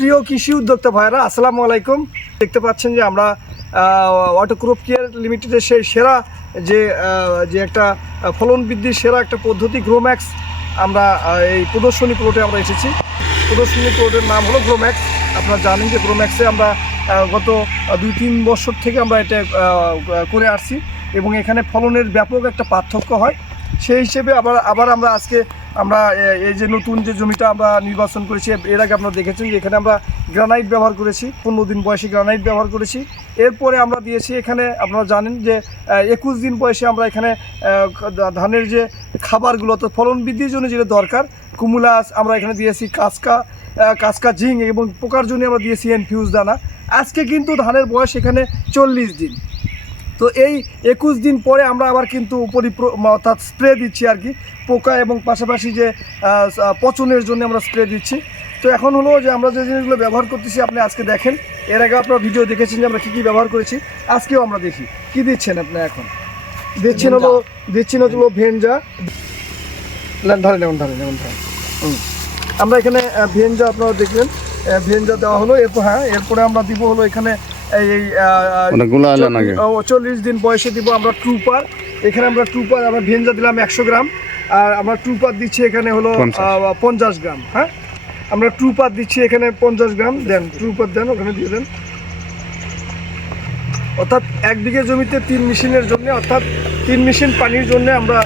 প্রিয় কৃষি উদ্যোক্তা ভাইরা, আসসালামু আলাইকুম। দেখতে পাচ্ছেন যে আমরা অটোক্রপ কেয়ার লিমিটেডের সেই সেরা যে একটা ফলন বৃদ্ধির সেরা একটা পদ্ধতি গ্রোম্যাক্স, আমরা এই প্রদর্শনী প্লটে আমরা এসেছি। প্রদর্শনী প্লটের নাম হলো গ্রোম্যাক্স। আপনারা জানেন যে গ্রোম্যাক্সে আমরা গত 2-3 বছর থেকে আমরা এটা করে আসছি এবং এখানে ফলনের ব্যাপক একটা পার্থক্য হয়। সেই হিসেবে আবার আমরা আজকে এই যে নতুন যে জমিটা আমরা নির্বাচন করেছি, এর আগে আপনারা দেখেছেন যে এখানে আমরা গ্রানাইট ব্যবহার করেছি, 15 দিন বয়সে গ্রানাইট ব্যবহার করেছি। এরপরে আমরা দিয়েছি এখানে, আপনারা জানেন যে 21 দিন বয়সে আমরা এখানে ধানের যে খাবারগুলো, তো ফলন বৃদ্ধির জন্য যেটা দরকার, কুমুলাস আমরা এখানে দিয়েছি, কাসকা জিং, এবং পোকার জন্য আমরা দিয়েছি এনফিউজ দানা। আজকে কিন্তু ধানের বয়স এখানে 40 দিন। তো এই 21 দিন পরে আমরা আবার কিন্তু অর্থাৎ স্প্রে দিচ্ছি আর কি, পোকা এবং পাশাপাশি যে পচনের জন্য আমরা স্প্রে দিচ্ছি। তো এখন হলো যে আমরা যে জিনিসগুলো ব্যবহার করতেছি, আপনি আজকে দেখেন। এর আগে আপনারা ভিডিও দেখেছেন যে আমরা কী কী ব্যবহার করেছি, আজকেও আমরা দেখি কী দিচ্ছেন আপনি। এখন দিচ্ছেন হলো ভেঞ্জা, ধরেন আমরা এখানে ভেঞ্জা আপনারা দেখলেন, ভেঞ্জা দেওয়া হলো। এরপরে আমরা দিব হলো এখানে এই 40 দিন বয়সে দিব আমরা ট্রুপার। এখানে আমরা ভেঞ্জা দিলাম 100 গ্রাম, আর আমরা ট্রুপার দিচ্ছি এখানে হলো 50 গ্রাম। হ্যাঁ, আমরা ট্রুপার দিচ্ছি এখানে 50 গ্রাম। দেন ট্রুপার দেন, ওখানে দিয়ে দেন। অর্থাৎ 1 বিঘে জমিতে 3 মেশিনের জন্য, অর্থাৎ 3 মেশিন পানির জন্য আমরা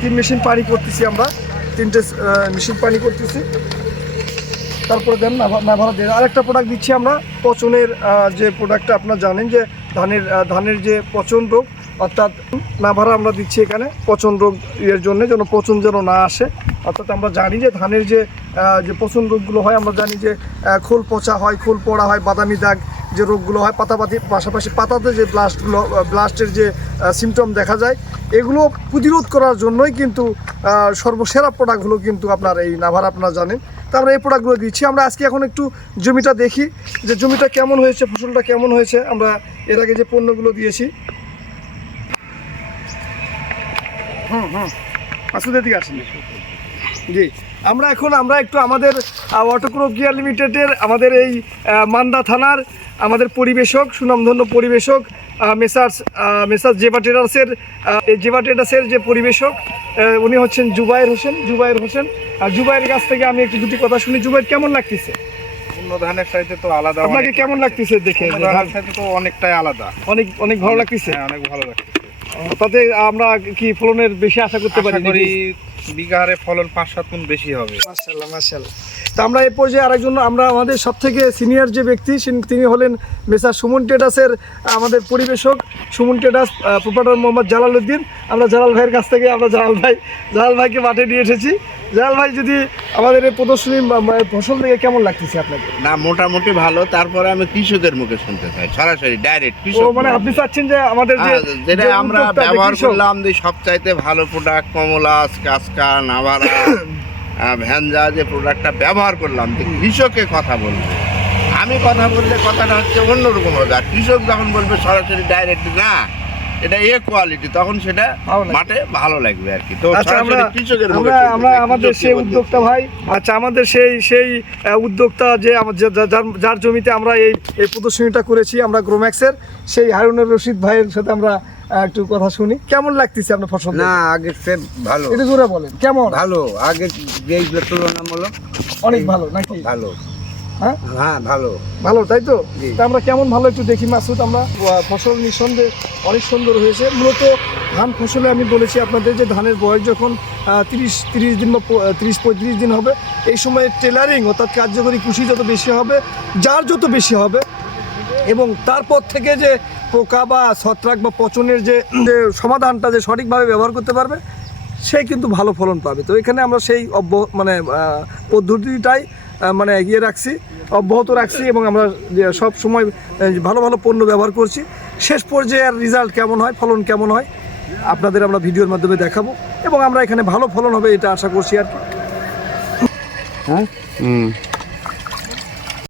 3 মেশিন পানি করতেছি, আমরা 3টে মেশিন পানি করতেছি। তারপরে দেন নাভারা দেন। আরেকটা প্রোডাক্ট দিচ্ছি আমরা পচনের যে প্রোডাক্টটা, আপনারা জানেন যে ধানের যে পচন রোগ, অর্থাৎ নাভারা আমরা দিচ্ছি এখানে পচন রোগ এর জন্য, যেন পচন যেন না আসে। অর্থাৎ আমরা জানি যে ধানের যে পচন রোগগুলো হয়, আমরা জানি যে খোল পচা হয়, খোল পড়া হয়, বাদামি দাগ যে রোগগুলো হয়, পাশাপাশি পাতাতে যে ব্লাস্টের যে সিমটম দেখা যায়, এগুলো প্রতিরোধ করার জন্যই কিন্তু সর্বসেরা প্রোডাক্ট হলো কিন্তু আপনার এই নাভারা, আপনারা জানেন। তো আমরা এই প্রোডাক্টগুলো দিচ্ছি। আমরা আজকে এখন একটু জমিটা দেখি যে জমিটা কেমন হয়েছে, ফসলটা কেমন হয়েছে। আমরা এর আগে যে পণ্যগুলো দিয়েছি, আসুদের দিকে আসেন জি। আমরা একটু আমাদের অটোক্রপ কেয়ার লিমিটেডের আমাদের এই মান্দা থানার আমাদের পরিবেশক, সুনামধন্য পরিবেশক মেসার্স জেবা ট্রেডার্সের যে পরিবেশক, উনি হচ্ছেন জুবায়ের হোসেন। আর জুবাইয়ের কাছ থেকে আমি একটু দুটি কথা শুনি। জুবাইর, কেমন লাগতেছে? অন্য ধানের সাথে তো আলাদা। আপনাকে কেমন লাগতেছে দেখে? ধানের সাথে তো অনেকটাই আলাদা। অনেক ভালো লাগতেছে। হ্যাঁ, অনেক ভালো লাগতেছে। তাতে আমরা কি ফলনের বেশি আশা করতে পারি? বিঘা হারে ফলন 5-7 গুণ বেশি হবে। মাশাআল্লাহ। তো আমরা এই পর্যায়ে আরেকজন, আমরা আমাদের সব থেকে সিনিয়র যে ব্যক্তি, তিনি হলেন মেসার সুমন ট্রেডার্সের আমাদের পরিবেশক, সুমন ট্রেডার্স প্রোপাইটার মোহাম্মদ জালাল উদ্দিন। আমরা জালাল ভাইয়ের কাছ থেকে জালাল ভাইকে মাঠে নিয়ে এসেছি। জালাল ভাই, যদি আমাদের এই প্রদর্শনী ফসল থেকে কেমন লাগতেছে আপনাকে? না, মোটামুটি ভালো। তারপরে আমি কৃষকের মুখে শুনতে চাই, সরাসরি ডাইরেক্ট কৃষক। মানে আপনি চাচ্ছেন যে আমাদের যেটা আমরা ব্যবহার করলাম যে সবচাইতে ভালো প্রোডাক্ট, কমলাস, কাসকা, নাভারা, ভেঞ্জা যে প্রোডাক্টটা ব্যবহার করলাম, যে কৃষকের কথা বলবে। আমি কথা বললে কথাটা হচ্ছে অন্যরকম হবে, আর কৃষক যখন বলবে সরাসরি ডাইরেক্ট না এটা কোয়ালিটি, তখন সেটা মাঠে ভালো লাগবে আর কি। তো আমাদের সেই উদ্যোক্তা ভাই, আমাদের সেই উদ্যোক্তা যে যার জমিতে আমরা এই প্রদর্শনীটা করেছি আমরা গ্রোম্যাক্সের, সেই হারুনুর রশিদ ভাইয়ের সাথে আমরা একটু কথা শুনি। কেমন লাগতেছে আপনার ফসল? না, আগের চেয়ে ভালো। এটা জোরে বলেন, কেমন? ভালো, আগে যেইগুলো তুলনামূলক অনেক ভালো নাকি? ভালো। হ্যাঁ, ভালো, তাই তো। আমরা কেমন ভালো একটু দেখি মাসুদ। আমরা ফসল নিঃসন্দেহে অনেক সুন্দর হয়েছে। মূলত ধান ফসলে আমি বলেছি আপনাদের যে ধানের বয়স যখন 30 দিন বা 30-35 দিন হবে, এই সময় টেলারিং অর্থাৎ কার্যকরী কুশি যত বেশি হবে, জার যত বেশি হবে, এবং তারপর থেকে যে পোকা বা ছত্রাক বা পচনের যে সমাধানটা যে সঠিকভাবে ব্যবহার করতে পারবে, সে কিন্তু ভালো ফলন পাবে। তো এখানে আমরা সেই পদ্ধতিটাই অব্যাহত রাখছি, এবং আমরা সব সময় ভালো পণ্য ব্যবহার করছি। শেষ পর্যায়ে আর রেজাল্ট কেমন হয়, ফলন কেমন হয়, আপনাদের আমরা ভিডিওর মাধ্যমে দেখাবো, এবং আমরা এখানে ভালো ফলন হবে এটা আশা করছি আর কি। হ্যাঁ।